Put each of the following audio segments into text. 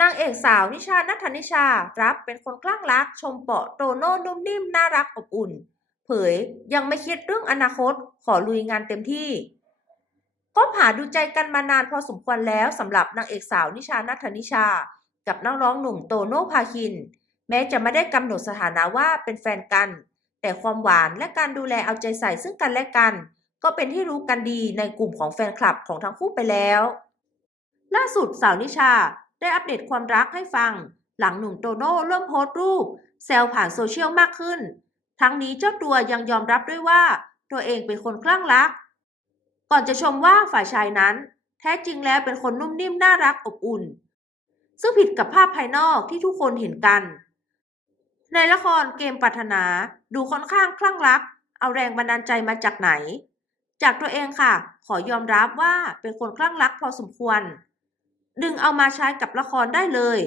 นางเอกสาวนิชานัทนิชารับเป็นคนคลั่งรัก ชมเปาะโตโน่นุ่มนิ่มน่ารักอบอุ่น เผยยังไม่คิดเรื่องอนาคตขอลุยงานเต็มที่ก็หาดูใจกันมานานพอสมควรแล้วสำหรับนางเอกสาวนิชานัทนิชา กับนักร้องหนุ่มโตโน่พาคิน แม้จะไม่ได้กำหนดสถานะว่าเป็นแฟนกัน แต่ความหวานและการดูแลเอาใจใส่ซึ่งกันและกัน ก็เป็นที่รู้กันดีในกลุ่มของแฟนคลับของทั้งคู่ไปแล้ว ล่าสุดสาวนิชา ได้อัปเดตความรักให้ฟัง หลังหนุ่มโตโน่เริ่มโพสต์รูปแซวผ่านโซเชียลมากขึ้น ทั้งนี้เจ้าตัวยังยอมรับด้วยว่า ตัวเองเป็นคนคลั่งรัก ก่อนจะชมว่าฝ่ายชายนั้น แท้จริงแล้วเป็นคนนุ่มนิ่มน่ารักอบอุ่น ซึ่งผิดกับภาพภายนอกที่ทุกคนเห็นกัน ในละครเกมปรารถนาดูค่อนข้างคลั่งรัก เอาแรงบันดาลใจมาจากไหน จากตัวเองค่ะ ขอยอมรับว่าเป็นคนคลั่งรักพอสมควร ดึงเอามาใช้กับละครได้เลย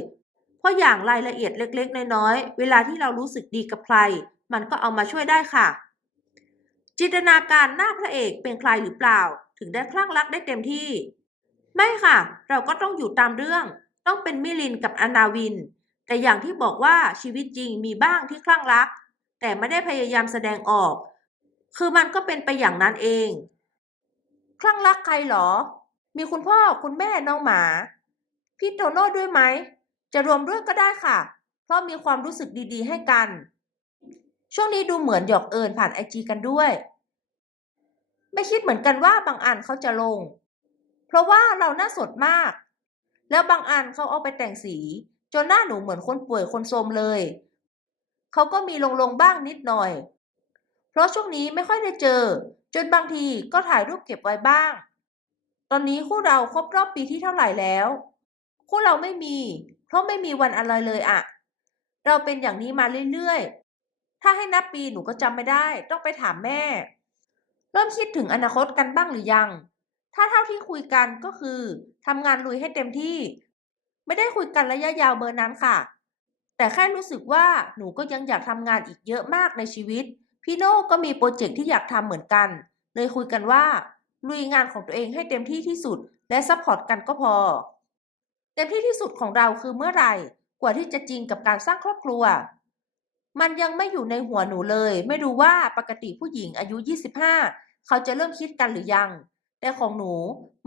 เพราะอย่างรายละเอียดเล็กๆ น้อยๆ เวลาที่เรารู้สึกดีกับใคร มันก็เอามาช่วยได้ค่ะ จินตนาการหน้าพระเอกเป็นใครหรือเปล่า ถึงได้คลั่งรักได้เต็มที่ ไม่ค่ะ เราก็ต้องอยู่ตามเรื่อง ต้องเป็นมิลินกับอนาวิน แต่อย่างที่บอกว่าชีวิตจริงมีบ้างที่คลั่งรัก แต่ไม่ได้พยายามแสดงออก คือมันก็เป็นไปอย่างนั้นเอง คลั่งรักใครหรอมีคุณพ่อคุณแม่น้องหมา พี่โตโน่ด้วยไหม จะรวมด้วยก็ได้ค่ะ เพราะมีความรู้สึกดีๆ ให้กัน ช่วงนี้ดูเหมือนหยอกเอิญผ่านไอจีกันด้วย ไม่คิดเหมือนกันว่าบางอันเขาจะลง เพราะว่าเราหน้าสดมาก แล้วบางอันเขาเอาไปแต่งสี จนหน้าหนูเหมือนคนป่วยคนโทมเลย เขาก็มีลงลงๆบ้างนิดหน่อย เพราะช่วงนี้ไม่ค่อยได้เจอ จนบางทีก็ถ่ายรูปเก็บไว้บ้าง ตอนนี้คู่เราครบรอบปีที่เท่าไหร่แล้ว คู่เราไม่มี เพราะไม่มีวันอะไรเลยอะเราเป็นอย่างนี้มาเรื่อยๆ ถ้าให้นับปีหนูก็จำไม่ได้ ต้องไปถามแม่ เริ่มคิดถึงอนาคตกันบ้างหรือยัง ถ้าเท่าที่คุยกันก็คือทำงานลุยให้เต็มที่ ไม่ได้คุยกันระยะยาวเบอร์นั้นค่ะ แต่แค่รู้สึกว่าหนูก็ยังอยากทำงานอีกเยอะมากในชีวิต พี่โน่ก็มีโปรเจกต์ที่อยากทำเหมือนกัน เลยคุยกันว่าลุยงานของตัวเองให้เต็มที่ที่สุด และซัพพอร์ตกันก็พอ เต็มที่ที่สุดของเราคือเมื่อไหร่ กว่าที่จะจริงกับการสร้างครอบครัว มันยังไม่อยู่ในหัวหนูเลย ไม่รู้ว่าปกติผู้หญิงอายุ 25 เขาจะเริ่มคิดกันหรือยัง แต่ของหนู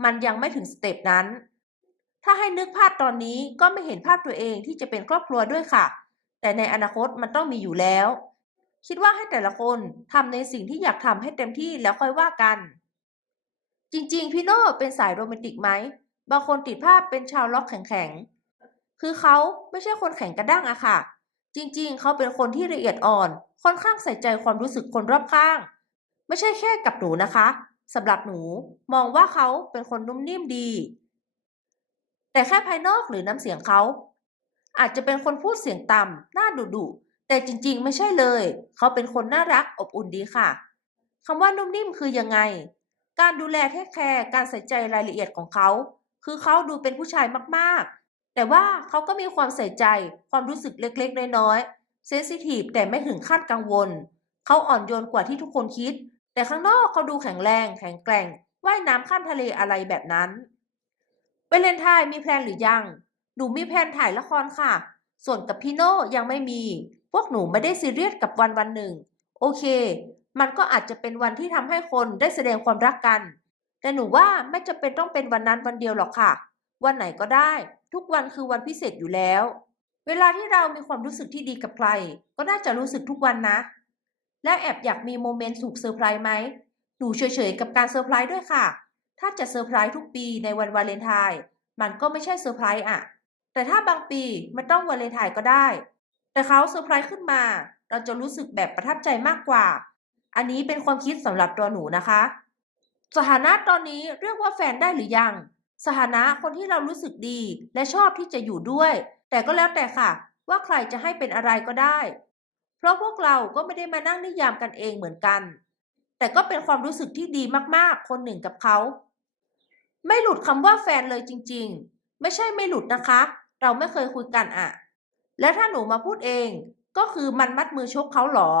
มันยังไม่ถึงสเต็ปนั้น ถ้าให้นึกภาพตอนนี้ก็ไม่เห็นภาพตัวเองที่จะเป็นครอบครัวด้วยค่ะ แต่ในอนาคตมันต้องมีอยู่แล้ว คิดว่าให้แต่ละคนทำในสิ่งที่อยากทำให้เต็มที่แล้วค่อยว่ากัน จริง ๆ พี่โน่เป็นสายโรแมนติกไหม บางคนติดภาพเป็นชาวล็อกแข็งๆ คือเขาไม่ใช่คนแข็งกระด้างอะค่ะ จริงๆ เขาเป็นคนที่ละเอียดอ่อน ค่อนข้างใส่ใจความรู้สึกคนรอบข้าง ไม่ใช่แค่กับหนูนะคะสำหรับหนูมองว่าเขาเป็นคนนุ่มนิ่มดี แต่แค่ภายนอกหรือน้ำเสียงเขา อาจจะเป็นคนพูดเสียงต่ำหน้าดุดุแต่จริงๆ ไม่ใช่เลย เขาเป็นคนน่ารักอบอุ่นดีค่ะคำว่านุ่มนิ่มคือยังไง การดูแลเทคแคร์การใส่ใจรายละเอียดของเขา คือเขาดูเป็นผู้ชายมากๆ แต่ว่าเขาก็มีความใส่ใจความรู้สึกเล็กๆ น้อยๆเซนซิทีฟแต่ไม่ถึงขั้นกังวล เขาอ่อนโยนกว่าที่ทุกคนคิด แต่ข้างนอกเขาดูแข็งแรง แข็งแกร่งว่ายน้ำข้ามทะเลอะไรแบบนั้นเวเลนไทน์มีแพลนหรือยัง หนูมีแพลนถ่ายละครค่ะ ส่วนกับพี่โน่ยังไม่มี พวกหนูไม่ได้ซีเรียสกับวันวันหนึ่ง โอเค มันก็อาจจะเป็นวันที่ทำให้คนได้แสดงความรักกัน แต่หนูว่าไม่จำเป็นต้องเป็นวันนั้นวันเดียวหรอกค่ะ วันไหนก็ได้ ทุกวันคือวันพิเศษอยู่แล้ว เวลาที่เรามีความรู้สึกที่ดีกับใคร ก็น่าจะรู้สึกทุกวันนะ และแอบอยากมีโมเมนต์สุขเซอร์ไพรส์ไหมหนูเฉยๆกับการเซอร์ไพรส์ด้วยค่ะ ถ้าจะเซอร์ไพรส์ทุกปีในวันวาเลนไทน์มันก็ไม่ใช่เซอร์ไพรส์อะแต่ถ้าบางปีมันต้องวาเลนไทน์ก็ได้ แต่เขาเซอร์ไพรส์ขึ้นมา เราจะรู้สึกแบบประทับใจมากกว่า อันนี้เป็นความคิดสำหรับตัวหนูนะคะ สถานะตอนนี้เรียกว่าแฟนได้หรือยัง สถานะคนที่เรารู้สึกดีและชอบที่จะอยู่ด้วย แต่ก็แล้วแต่ค่ะ ว่าใครจะให้เป็นอะไรก็ได้ เพราะพวกเราก็ไม่ได้มานั่งนิยามกันเองเหมือนกัน แต่ก็เป็นความรู้สึกที่ดีมากๆ คนหนึ่งกับเขา ไม่หลุดคำว่าแฟนเลยจริง ๆ ไม่ใช่ไม่หลุดนะคะ เราไม่เคยคุยกันอะและถ้าหนูมาพูดเอง ก็คือมันมัดมือชกเขาหรอ